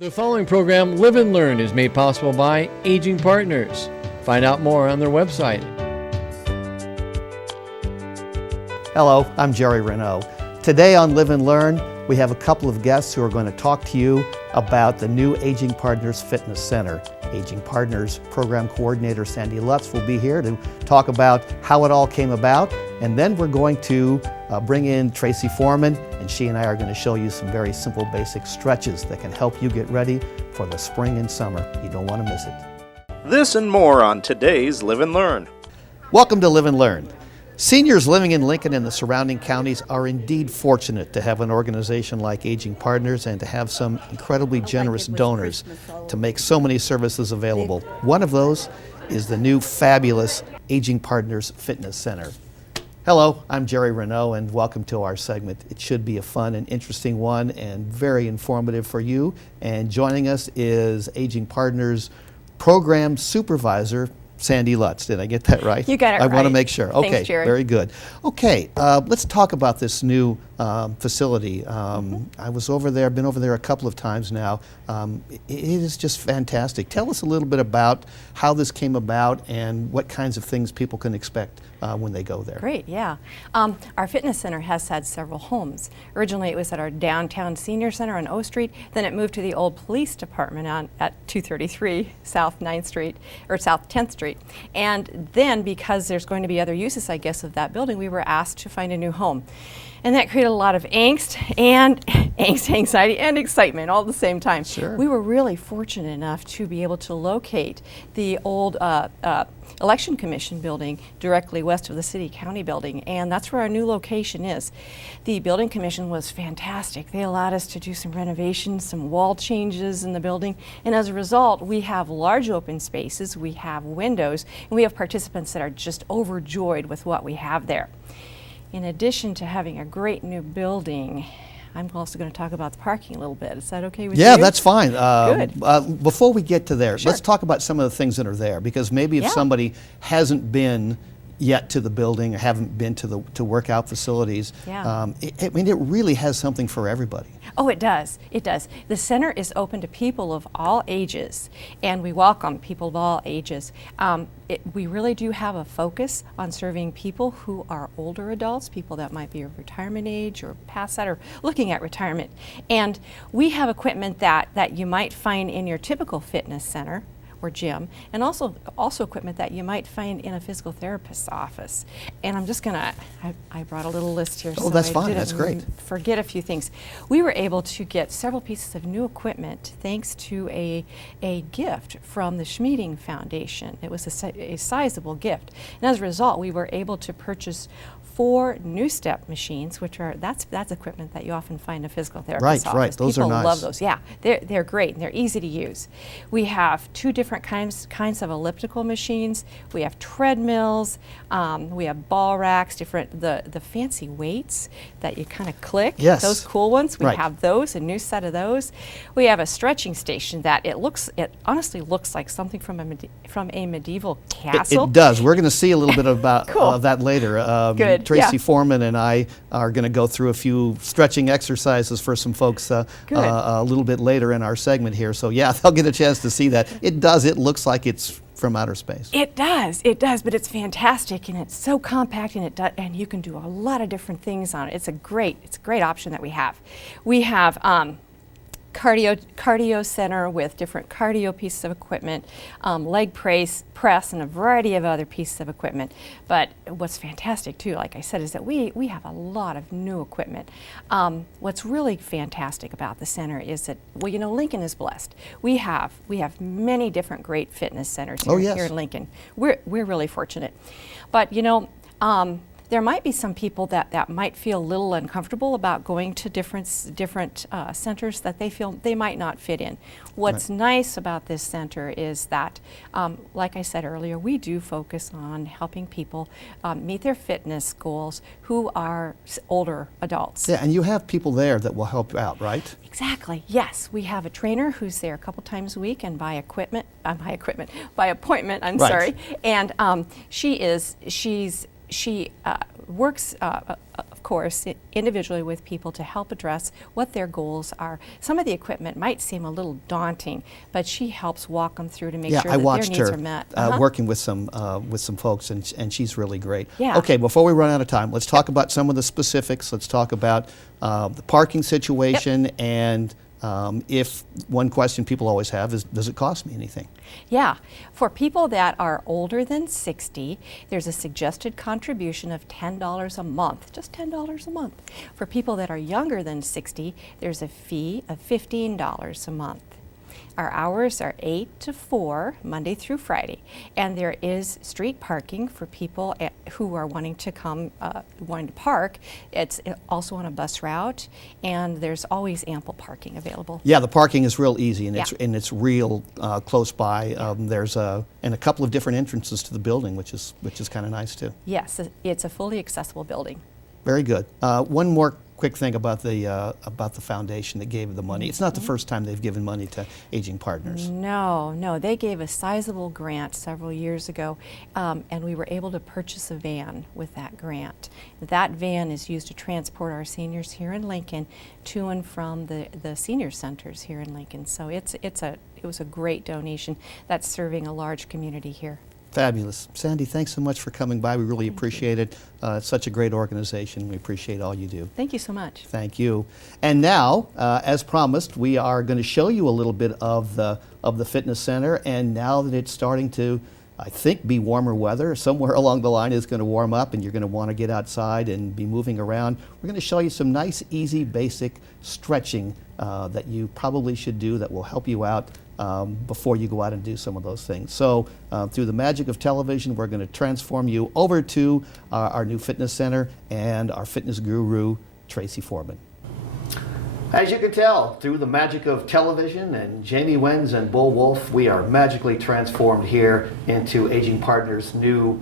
The following program, Live and Learn, is made possible by Aging Partners. Find out more on their website. Hello, I'm Jerry Renault. Today on Live and Learn, we have a couple of guests who are going to talk to you about the new Aging Partners Fitness Center. Aging Partners Program Coordinator Sandy Lutz will be here to talk about how it all came about, and then we're going to bring in Tracy Foreman, and she and I are going to show you some very simple basic stretches that can help you get ready for the spring and summer. You don't want to miss it. This and more on today's Live and Learn. Welcome to Live and Learn. Seniors living in Lincoln and the surrounding counties are indeed fortunate to have an organization like Aging Partners and to have some incredibly generous donors to make so many services available. One of those is the new fabulous Aging Partners Fitness Center. Hello, I'm Jerry Renault, and welcome to our segment. It should be a fun and interesting one and very informative for you. And joining us is Aging Partners Program Supervisor Sandy Lutz. Did I get that right? You got it right. I want to make sure. Okay, Thanks, Jerry. Very good. Okay, let's talk about this new facility. I was over there, been over there a couple of times now. It is just fantastic. Tell us a little bit about how this came about and what kinds of things people can expect when they go there. Great, yeah. Our fitness center has had several homes. Originally it was at our downtown senior center on O Street, then it moved to the old police department at 233 South 9th Street, or South 10th Street. And then, because there's going to be other uses, I guess, of that building, we were asked to find a new home. And that created a lot of angst, anxiety, and excitement all at the same time. Sure. We were really fortunate enough to be able to locate the old Election Commission building directly west of the City County building, and that's where our new location is. The Building Commission was fantastic. They allowed us to do some renovations, some wall changes in the building, and as a result, we have large open spaces, we have windows, and we have participants that are just overjoyed with what we have there. In addition to having a great new building, I'm also going to talk about the parking a little bit. Is that okay with you? Yeah, that's fine. Good. Before we get to there, Sure. let's talk about some of the things that are there, because maybe if Yeah. somebody hasn't been yet to the building or haven't been to workout facilities, Yeah. it really has something for everybody. Oh, it does. It does. The center is open to people of all ages, and we welcome people of all ages. We really do have a focus on serving people who are older adults, people that might be of retirement age or past that or looking at retirement. And we have equipment that you might find in your typical fitness center or gym, and also equipment that you might find in a physical therapist's office. And I'm just gonna, I brought a little list here. Oh, so that's I fine. didn't That's great. Forget a few things. We were able to get several pieces of new equipment thanks to a gift from the Schmieding Foundation. It was a sizable gift. And as a result, we were able to purchase 4 new step machines, which are, that's equipment that you often find in a physical therapist's office. Right, those are People nice. love those. Yeah, they're great and they're easy to use. We have 2 different kinds of elliptical machines. We have treadmills. We have ball racks, the fancy weights that you kind of click. Yes. Those cool ones. We Right. have those, a new set of those. We have a stretching station that it honestly looks like something from a medieval castle. It does. We're going to see a little bit about Cool. that later. Good, Tracy yeah. Foreman and I are going to go through a few stretching exercises for some folks a little bit later in our segment here. So yeah, they'll get a chance to see that. It does. It looks like it's from outer space. It does, but it's fantastic and it's so compact and you can do a lot of different things on it. It's a great option that we have. We have cardio center with different cardio pieces of equipment, leg press, and a variety of other pieces of equipment. But what's fantastic too, like I said, is that we have a lot of new equipment. What's really fantastic about the center is that, well, you know, Lincoln is blessed. We have many different great fitness centers here, Oh, yes. here in Lincoln. We're really fortunate. But you know, there might be some people that might feel a little uncomfortable about going to different centers that they feel they might not fit in. What's nice about this center is that, like I said earlier, we do focus on helping people meet their fitness goals who are older adults. Yeah, and you have people there that will help you out, right? Exactly, yes. We have a trainer who's there a couple times a week, and by appointment, I'm Right. sorry. And she works, of course, individually with people to help address what their goals are. Some of the equipment might seem a little daunting, but she helps walk them through to make sure I that watched their needs her are met. working with some folks, and she's really great. Yeah. Okay, before we run out of time, let's talk about some of the specifics. Let's talk about the parking situation, and if one question people always have is, does it cost me anything? Yeah, for people that are older than 60, there's a suggested contribution of $10 a month, just $10 a month. For people that are younger than 60, there's a fee of $15 a month. Our hours are 8 to 4, Monday through Friday, and there is street parking for people who are wanting to come, wanting to park. It's also on a bus route, and there's always ample parking available. Yeah, the parking is real easy, and Yeah. it's real close by. There's a couple of different entrances to the building, which is kind of nice too. Yes, it's a fully accessible building. Very good. One more quick thing about the foundation that gave the money. It's not the first time they've given money to Aging Partners. No, they gave a sizable grant several years ago, and we were able to purchase a van with that grant. That van is used to transport our seniors here in Lincoln to and from the senior centers here in Lincoln. So it was a great donation that's serving a large community here. Fabulous. Sandy, thanks so much for coming by. We really appreciate it. It's such a great organization. We appreciate all you do. Thank you so much. Thank you. And now, as promised, we are going to show you a little bit of the fitness center. And now that it's starting to, I think, be warmer weather, somewhere along the line is going to warm up, and you're going to want to get outside and be moving around. We're going to show you some nice, easy, basic stretching that you probably should do that will help you out before you go out and do some of those things. So through the magic of television, we're going to transform you over to our new fitness center and our fitness guru, Tracy Foreman. As you can tell, through the magic of television and Jamie Wenz and Bull Wolf, we are magically transformed here into Aging Partners' new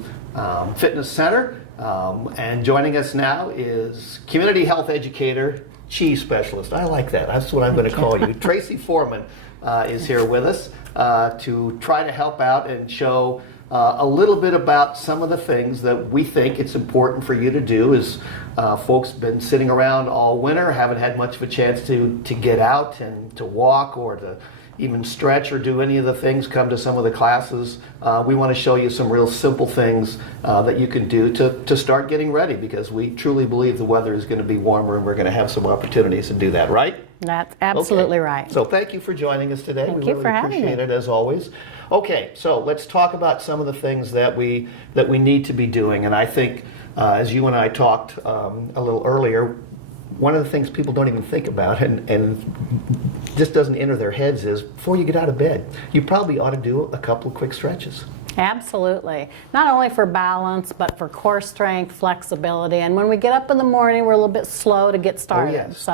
fitness center. And joining us now is community health educator, cheese specialist. I like that. That's what I'm going to call you. Tracy Foreman is here with us to try to help out and show a little bit about some of the things that we think it's important for you to do. As folks been sitting around all winter, haven't had much of a chance to get out and to walk or to even stretch or do any of the things, come to some of the classes. We want to show you some real simple things that you can do to start getting ready, because we truly believe the weather is going to be warmer and we're going to have some opportunities to do that, right? That's absolutely right. So thank you for joining us today. Thank we you really for having appreciate me. it as always. Okay, so let's talk about some of the things that we need to be doing. And I think as you and I talked a little earlier, one of the things people don't even think about and just doesn't enter their heads is before you get out of bed, you probably ought to do a couple of quick stretches. Absolutely. Not only for balance, but for core strength, flexibility. And when we get up in the morning, we're a little bit slow to get started. yes.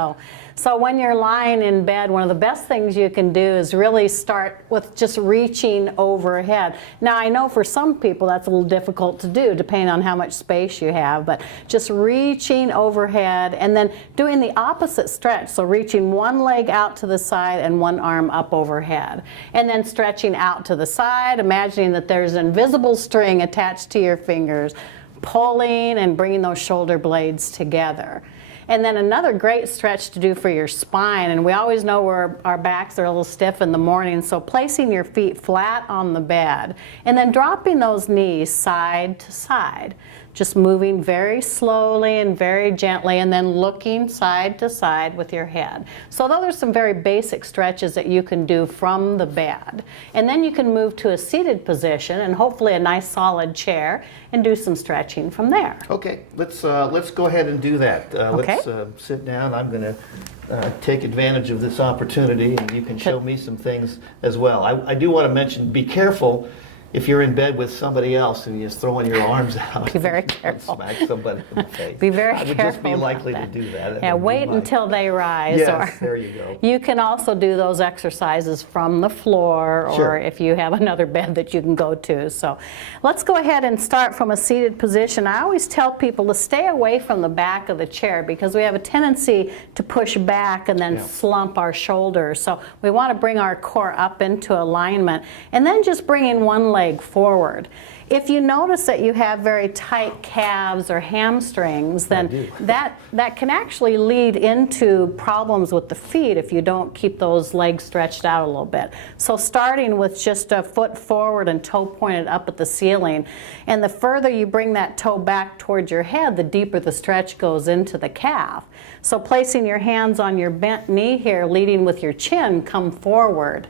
So when you're lying in bed, one of the best things you can do is really start with just reaching overhead. Now, I know for some people that's a little difficult to do, depending on how much space you have, but just reaching overhead and then doing the opposite stretch. So reaching one leg out to the side and one arm up overhead. And then stretching out to the side, imagining that there's an invisible string attached to your fingers, pulling and bringing those shoulder blades together. And then another great stretch to do for your spine, and we always know where our backs are a little stiff in the morning, so placing your feet flat on the bed and then dropping those knees side to side. Just moving very slowly and very gently, and then looking side to side with your head. So those are some very basic stretches that you can do from the bed. And then you can move to a seated position and hopefully a nice solid chair and do some stretching from there. Okay, let's go ahead and do that. Okay. Let's sit down. I'm going to take advantage of this opportunity, and you can show me some things as well. I do want to mention, be careful if you're in bed with somebody else and you're just throwing your arms out. Be very and careful. Smack somebody in the face. Be very I would careful just be about likely that. to do that. Yeah, wait until they rise. Yes, there you go. You can also do those exercises from the floor, or Sure. if you have another bed that you can go to. So let's go ahead and start from a seated position. I always tell people to stay away from the back of the chair because we have a tendency to push back and then slump our shoulders. So we want to bring our core up into alignment, and then just bringing one leg leg forward. If you notice that you have very tight calves or hamstrings, then that can actually lead into problems with the feet if you don't keep those legs stretched out a little bit. So starting with just a foot forward and toe pointed up at the ceiling, and the further you bring that toe back towards your head, the deeper the stretch goes into the calf. So placing your hands on your bent knee here, leading with your chin, come forward.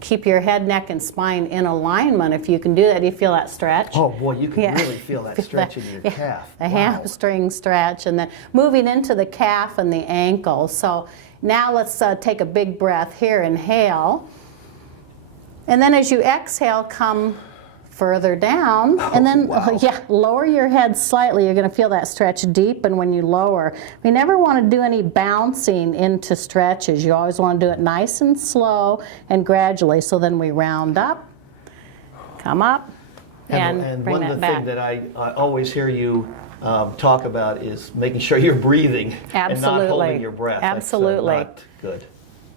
Keep your head, neck, and spine in alignment. If you can do that, do you feel that stretch? Oh boy, you can Yeah. really feel that stretch in your calf. The Wow. hamstring stretch, and then moving into the calf and the ankle. So now let's take a big breath here. Inhale. And then as you exhale, come further down, and then lower your head slightly. You're going to feel that stretch deepen when you lower. We never want to do any bouncing into stretches. You always want to do it nice and slow and gradually. So then we round up, come up, and bring one of that the back. things that I always hear you talk about is making sure you're breathing and not holding Absolutely. your breath. Absolutely. That's not good.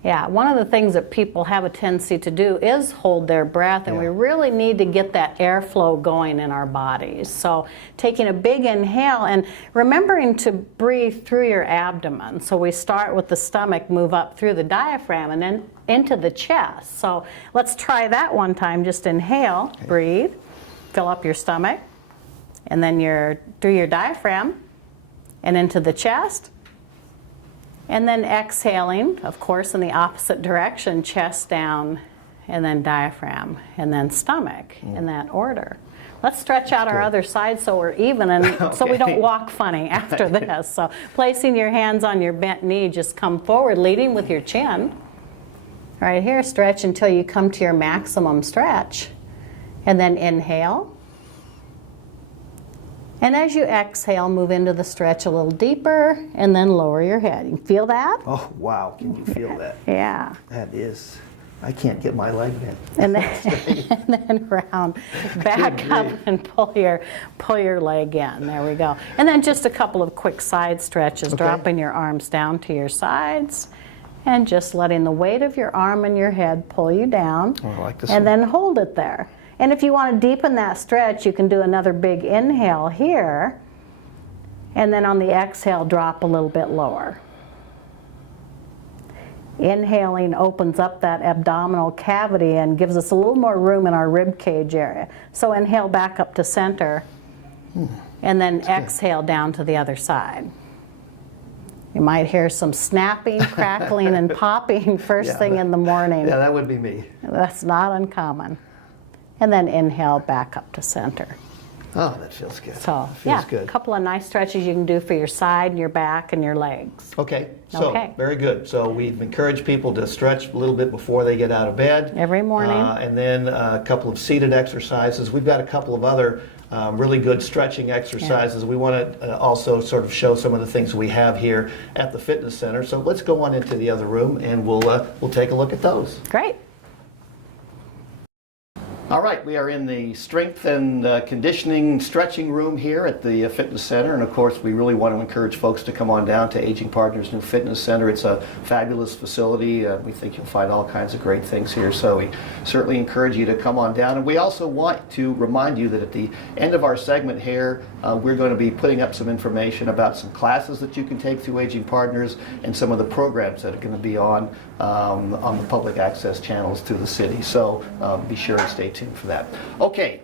Yeah, one of the things that people have a tendency to do is hold their breath, and we really need to get that airflow going in our bodies. So taking a big inhale and remembering to breathe through your abdomen. So we start with the stomach, move up through the diaphragm, and then into the chest. So let's try that one time. Just inhale, breathe, fill up your stomach, and then through your diaphragm and into the chest. And then exhaling, of course, in the opposite direction, chest down, and then diaphragm, and then stomach, in that order. Let's stretch out our other side so we're even, and so we don't walk funny after this. So placing your hands on your bent knee, just come forward, leading with your chin. Right here, stretch until you come to your maximum stretch. And then inhale. And as you exhale, move into the stretch a little deeper, and then lower your head. You feel that? Oh wow, can you feel that? Yeah. That is, I can't get my leg in. And then round back up and pull your leg in. There we go. And then just a couple of quick side stretches, dropping your arms down to your sides, and just letting the weight of your arm and your head pull you down. Oh, I like this and one. then hold it there. And if you want to deepen that stretch, you can do another big inhale here, and then on the exhale, drop a little bit lower. Inhaling opens up that abdominal cavity and gives us a little more room in our rib cage area. So inhale back up to center, and then exhale down to the other side. You might hear some snapping, crackling, and popping first thing in the morning. Yeah, that would be me. That's not uncommon. And then inhale back up to center. Oh, that feels good. So, feels yeah, good. a couple of nice stretches you can do for your side and your back and your legs. Okay, so Okay. very good. So we've encouraged people to stretch a little bit before they get out of bed. Every morning. And then a couple of seated exercises. We've got a couple of other really good stretching exercises. We want to also sort of show some of the things we have here at the fitness center. So let's go on into the other room and we'll take a look at those. Great. All right, we are in the strength and conditioning stretching room here at the fitness center, and of course we really want to encourage folks to come on down to Aging Partners New Fitness Center. It's a fabulous facility. We think you'll find all kinds of great things here, so we certainly encourage you to come on down. And we also want to remind you that at the end of our segment here, we're going to be putting up some information about some classes that you can take through Aging Partners and some of the programs that are going to be on the public access channels through the city. So be sure and stay tuned for that. Okay,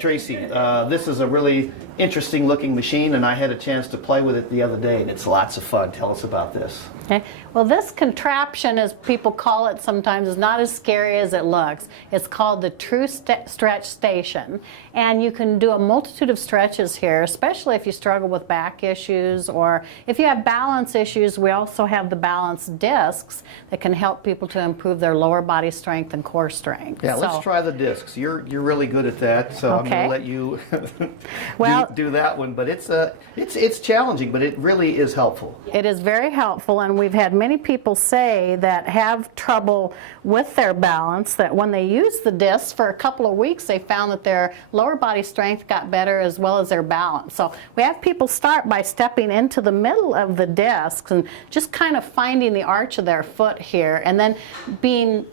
Tracy, this is a really interesting looking machine, and I had a chance to play with it the other day, and it's lots of fun. Tell us about this. Okay. Well, this contraption, as people call it sometimes, is not as scary as it looks. It's called the True Stretch Station, and you can do a multitude of stretches here, especially if you struggle with back issues or if you have balance issues. We also have the balance discs that can help people to improve their lower body strength and core strength. Yeah, let's try the discs. You're really good at that, so I'm going to let you do that one. But it's challenging, but it really is helpful. It is very helpful, and we've had many people say that have trouble with their balance, that when they use the discs for a couple of weeks, they found that their lower body strength got better as well as their balance. So we have people start by stepping into the middle of the discs and just kind of finding the arch of their foot here, and then being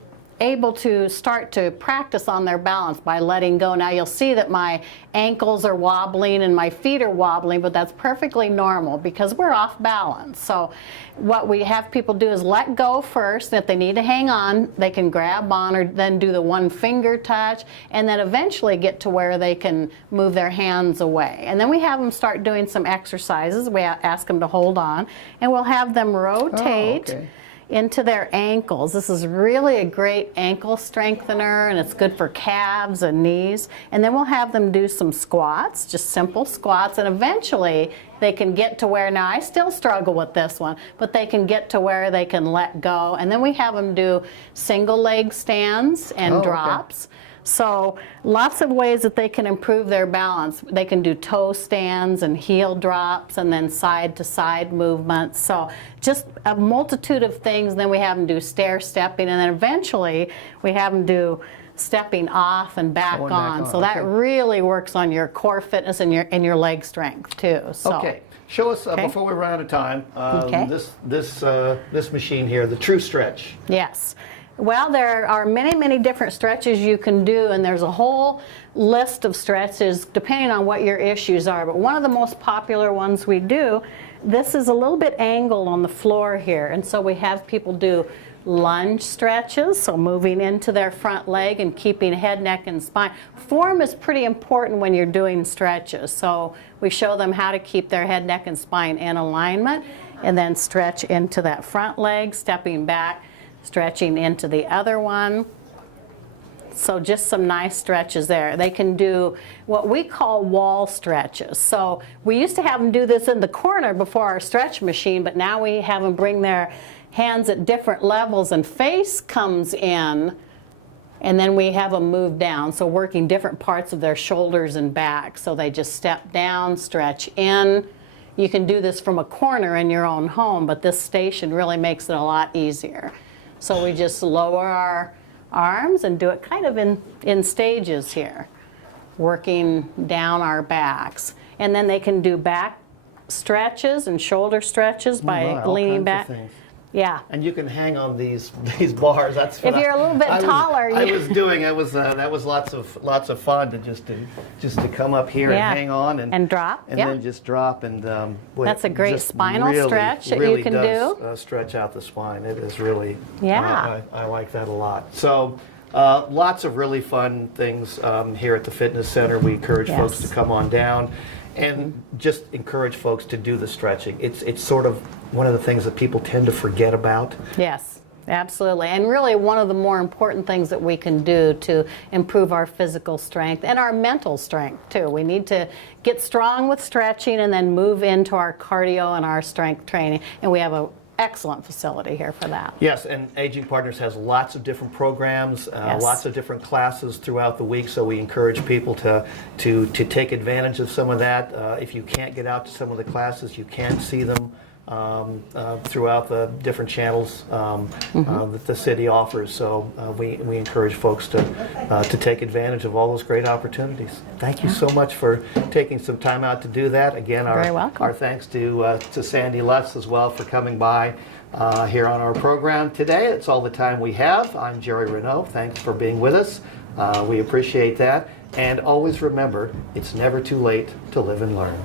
able to start to practice on their balance by letting go. Now you'll see that my ankles are wobbling and my feet are wobbling, but that's perfectly normal because we're off balance. So what we have people do is let go first, and if they need to hang on, they can grab on or then do the one finger touch, and then eventually get to where they can move their hands away. And then we have them start doing some exercises. We ask them to hold on, and we'll have them rotate into their ankles. This is really a great ankle strengthener, and it's good for calves and knees. And then we'll have them do some squats, just simple squats, and eventually they can get to where, now I still struggle with this one, but they can get to where they can let go. And then we have them do single leg stands and drops. So lots of ways that they can improve their balance. They can do toe stands and heel drops and then side to side movements. So just a multitude of things. Then we have them do stair stepping, and then eventually we have them do stepping off and back on. So that really works on your core fitness and your leg strength too. So. Okay. Show us, before we run out of time, this machine here, the True Stretch. Yes. Well, there are many, many different stretches you can do, and there's a whole list of stretches depending on what your issues are. But one of the most popular ones we do, this is a little bit angled on the floor here, and so we have people do lunge stretches, so moving into their front leg and keeping head, neck, and spine. Form is pretty important when you're doing stretches, so we show them how to keep their head, neck, and spine in alignment, and then stretch into that front leg, stepping back, stretching into the other one. So just some nice stretches there. They can do what we call wall stretches. So we used to have them do this in the corner before our stretch machine, but now we have them bring their hands at different levels and face comes in, and then we have them move down. So working different parts of their shoulders and back. So they just step down, stretch in. You can do this from a corner in your own home, but this station really makes it a lot easier. So we just lower our arms and do it kind of in stages here, working down our backs. And then they can do back stretches and shoulder stretches by leaning back. Yeah. And you can hang on these bars. That's what if you're a little bit taller. That was lots of fun to just to come up here and hang on and drop and then just drop and. That's a great spinal stretch that really you can does, do. Stretch out the spine. It is really. Yeah. I like that a lot. So. Lots of really fun things here at the fitness center. We encourage folks to come on down and just encourage folks to do the stretching. It's sort of one of the things that people tend to forget about. Yes, absolutely. And really one of the more important things that we can do to improve our physical strength and our mental strength too. We need to get strong with stretching and then move into our cardio and our strength training. And we have a excellent facility here for that. Yes, and Aging Partners has lots of different programs, lots of different classes throughout the week, so we encourage people to take advantage of some of that. If you can't get out to some of the classes, you can see them throughout the different channels that the city offers. So we encourage folks to take advantage of all those great opportunities. Thank you so much for taking some time out to do that. Again, our thanks to Sandy Lutz as well for coming by here on our program today. It's all the time we have. I'm Jerry Renaud. Thanks for being with us. We appreciate that. And always remember, it's never too late to live and learn.